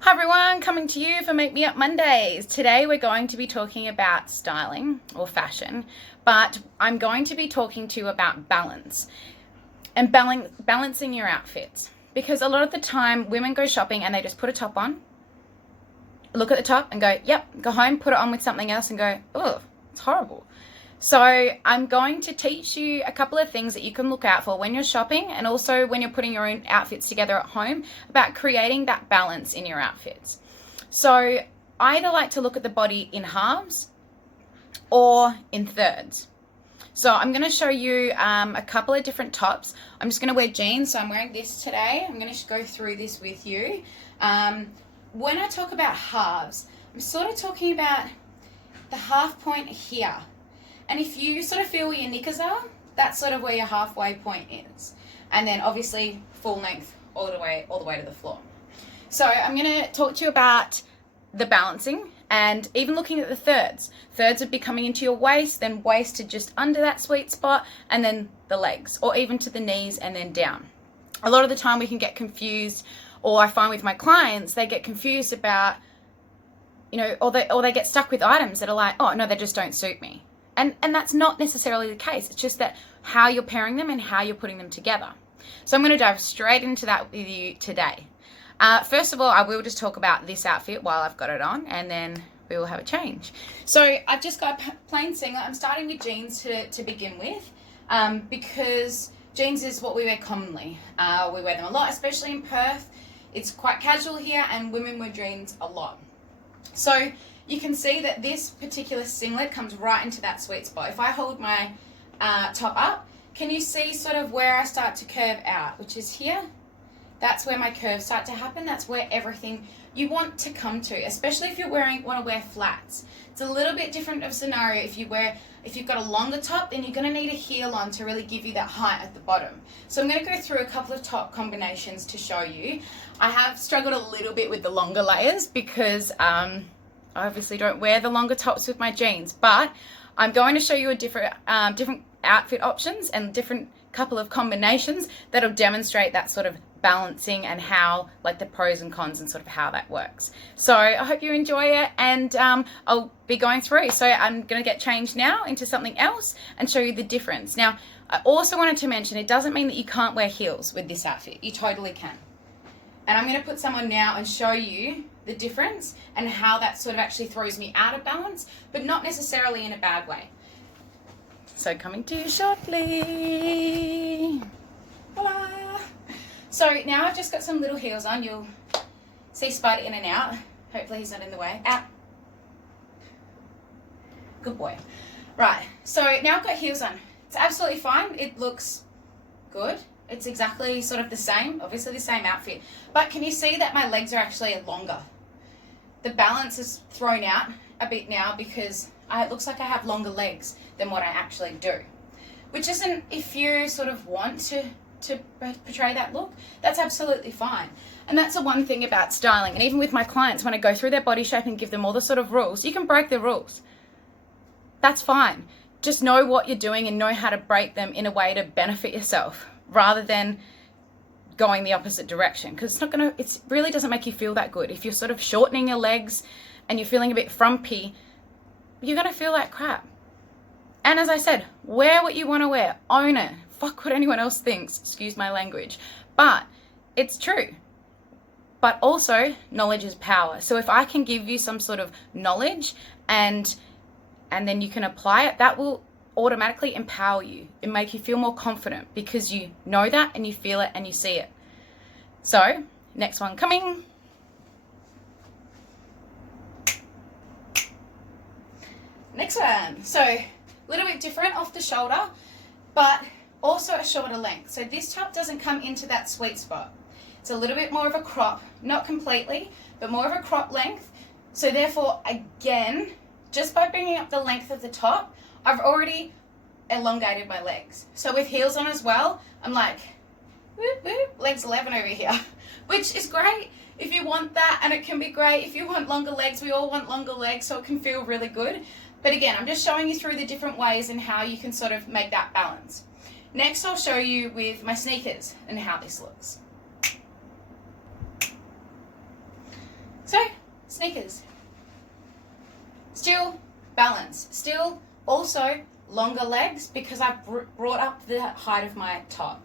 Hi everyone, coming to you for Make Me Up Mondays. Today we're going to be talking about styling or fashion, but I'm going to be talking to you about balance and balancing your outfits. Because a lot of the time women go shopping and they just put a top on, look at the top and go, yep, go home, put it on with something else and go, oh, it's horrible. So I'm going to teach you a couple of things that you can look out for when you're shopping and also when you're putting your own outfits together at home about creating that balance in your outfits. So I either like to look at the body in halves or in thirds. So I'm going to show you a couple of different tops. I'm just going to wear jeans, so I'm wearing this today. I'm going to go through this with you. When I talk about halves, I'm sort of talking about the half point here. And if you sort of feel where your knickers are, that's sort of where your halfway point is. And then obviously full length all the way to the floor. So I'm going to talk to you about the balancing and even looking at the thirds. Thirds would be coming into your waist, then waist to just under that sweet spot, and then the legs, or even to the knees and then down. A lot of the time we can get confused, or I find with my clients, they get confused about, or they get stuck with items that are like, oh no, they just don't suit me. And that's not necessarily the case. It's just that how you're pairing them and how you're putting them together. So I'm going to dive straight into that with you today. First of all, I will just talk about this outfit while I've got it on, and then we will have a change. So I've just got a plain singlet. I'm starting with jeans to begin with, because jeans is what we wear commonly. We wear them a lot, especially in Perth. It's quite casual here, and women wear jeans a lot. So you can see that this particular singlet comes right into that sweet spot. If I hold my top up, can you see sort of where I start to curve out, which is here? That's where my curves start to happen. That's where everything you want to come to, especially if you want to wear flats. It's a little bit different of a scenario if you've got a longer top, then you're going to need a heel on to really give you that height at the bottom. So I'm going to go through a couple of top combinations to show you. I have struggled a little bit with the longer layers because I obviously don't wear the longer tops with my jeans, but I'm going to show you a different outfit options and different couple of combinations that'll demonstrate that sort of balancing and how, like, the pros and cons and sort of how that works. So I hope you enjoy it, and I'll be going through. So I'm going to get changed now into something else and show you the difference. Now, I also wanted to mention it doesn't mean that you can't wear heels with this outfit. You totally can. And I'm going to put some on now and show you the difference and how that sort of actually throws me out of balance, but not necessarily in a bad way. So coming to you shortly. Voila. So now I've just got some little heels on. You'll see Spider in and out. Hopefully he's not in the way. Out. Good boy. Right, so now I've got heels on. It's absolutely fine. It looks good. It's exactly sort of the same, obviously the same outfit. But can you see that my legs are actually longer? The balance is thrown out a bit now because it looks like I have longer legs than what I actually do. Which isn't, if you sort of want to portray that look, that's absolutely fine. And that's the one thing about styling. And even with my clients, when I go through their body shape and give them all the sort of rules, you can break the rules. That's fine. Just know what you're doing and know how to break them in a way to benefit yourself, rather than going the opposite direction, because it really doesn't make you feel that good. If you're sort of shortening your legs and you're feeling a bit frumpy, you're going to feel like crap. And as I said, wear what you want to wear, own it, fuck what anyone else thinks, excuse my language, but it's true. But also, knowledge is power. So if I can give you some sort of knowledge and then you can apply it, that will automatically empower you and make you feel more confident because you know that and you feel it and you see it. So, next one coming. Next one. So, a little bit different off the shoulder, but also a shorter length. So this top doesn't come into that sweet spot. It's a little bit more of a crop, not completely, but more of a crop length. So therefore, again, just by bringing up the length of the top, I've already elongated my legs. So with heels on as well, I'm like, whoop, whoop, legs 11 over here, which is great if you want that, and it can be great if you want longer legs. We all want longer legs, so it can feel really good. But again, I'm just showing you through the different ways and how you can sort of make that balance. Next, I'll show you with my sneakers and how this looks. sneakers. Still balance. Still also longer legs because I've brought up the height of my top.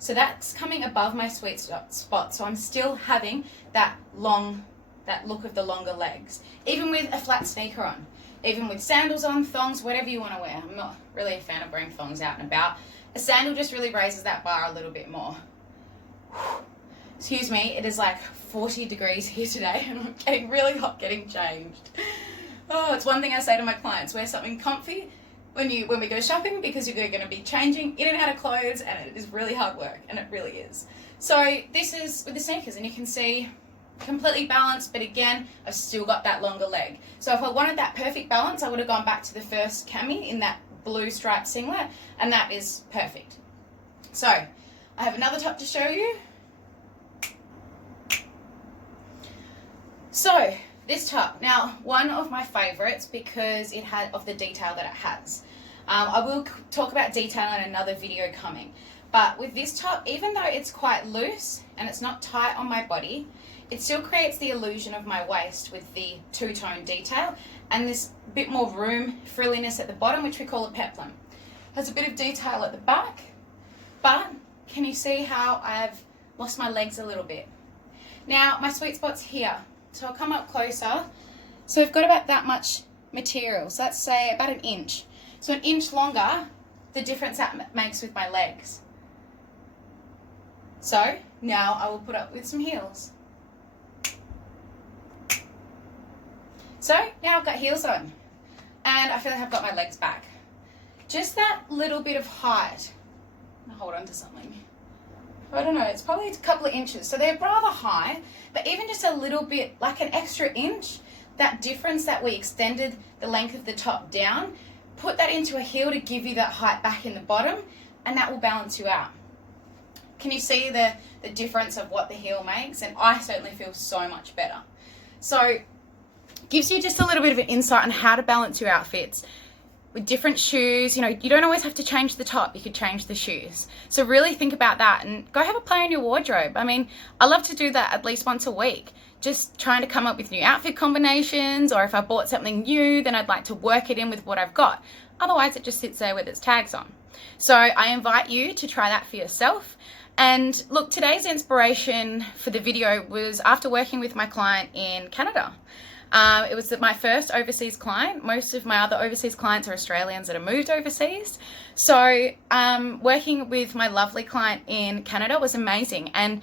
So that's coming above my sweet spot. So I'm still having that look of the longer legs, even with a flat sneaker on, even with sandals on, thongs, whatever you want to wear. I'm not really a fan of wearing thongs out and about. A sandal just really raises that bar a little bit more. Excuse me, it is like 40 degrees here today and I'm getting really hot getting changed. Oh, it's one thing I say to my clients, wear something comfy when we go shopping, because you're going to be changing in and out of clothes and it is really hard work, and it really is. So this is with the sneakers, and you can see completely balanced, but again, I've still got that longer leg. So if I wanted that perfect balance, I would have gone back to the first cami in that blue striped singlet, and that is perfect. So I have another top to show you. So this top, now one of my favorites because it had of the detail that it has. I will talk about detail in another video coming, but with this top, even though it's quite loose and it's not tight on my body, it still creates the illusion of my waist with the two-tone detail and this bit more room, frilliness at the bottom, which we call a peplum. Has a bit of detail at the back, but can you see how I've lost my legs a little bit? Now my sweet spot's here, so I'll come up closer. So I've got about that much material, so let's say about an inch. So an inch longer, the difference that makes with my legs. So now I will put up with some heels. So now I've got heels on and I feel like I've got my legs back. Just that little bit of height. I'll hold on to something. I don't know, it's probably a couple of inches. So they're rather high, but even just a little bit, like an extra inch, that difference that we extended the length of the top down, put that into a heel to give you that height back in the bottom, and that will balance you out. Can you see the difference of what the heel makes? And I certainly feel so much better. So gives you just a little bit of an insight on how to balance your outfits with different shoes. You know, you don't always have to change the top, you could change the shoes. So really think about that and go have a play in your wardrobe. I mean, I love to do that at least once a week, just trying to come up with new outfit combinations, or if I bought something new, then I'd like to work it in with what I've got. Otherwise it just sits there with its tags on. So I invite you to try that for yourself. And look, today's inspiration for the video was after working with my client in Canada. It was my first overseas client. Most of my other overseas clients are Australians that have moved overseas. So working with my lovely client in Canada was amazing. And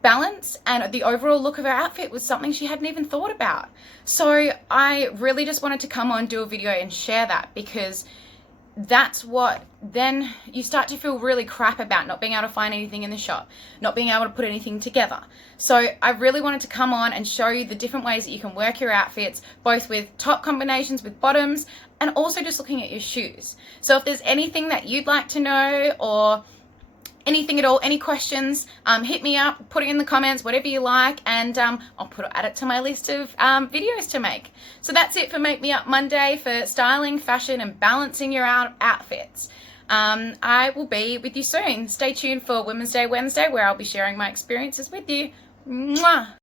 balance and the overall look of her outfit was something she hadn't even thought about. So I really just wanted to come on, do a video and share that, because that's what then you start to feel really crap about not being able to find anything in the shop, not being able to put anything together. So I really wanted to come on and show you the different ways that you can work your outfits, both with top combinations, with bottoms, and also just looking at your shoes. So if there's anything that you'd like to know or anything at all, any questions, hit me up, put it in the comments, whatever you like, and I'll add it to my list of videos to make. So that's it for Make Me Up Monday for styling, fashion, and balancing your outfits. I will be with you soon. Stay tuned for Women's Day Wednesday, where I'll be sharing my experiences with you. Mwah!